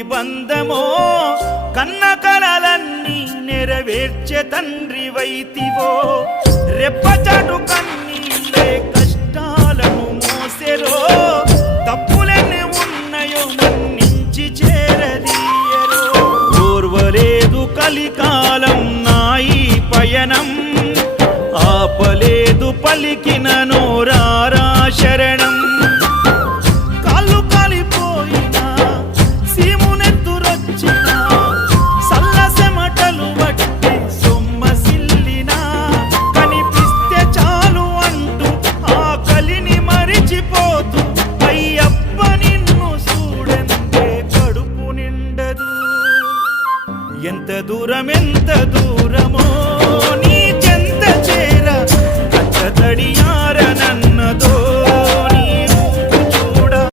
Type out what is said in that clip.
ఎంతటి బంధమో కన్న కలలన్నీ నెరవేర్చే తండ్రి వైతివో రెప్పచాటు కన్నీళ్ళే కష్టాలను మోసెరో తప్పులెన్ని ఉన్నాయో మన్నించి చేరదీయరో ఓర్వలేదు కలికాలం నాయి పయనం ఆపలేదు పలికిన నోరారా శరణం కాళ్ళు కాలిపోయినా సీమునెత్తురొచ్చినా సల్లసెమటలు వట్టి సొమ్మసిల్లినా కనిపిస్తే చాలు అంటూ ఆ కలిని మరిచిపోతూ అయ్యప్ప నిన్ను చూడంతే కడుపు నిండదు ఎంత దూరం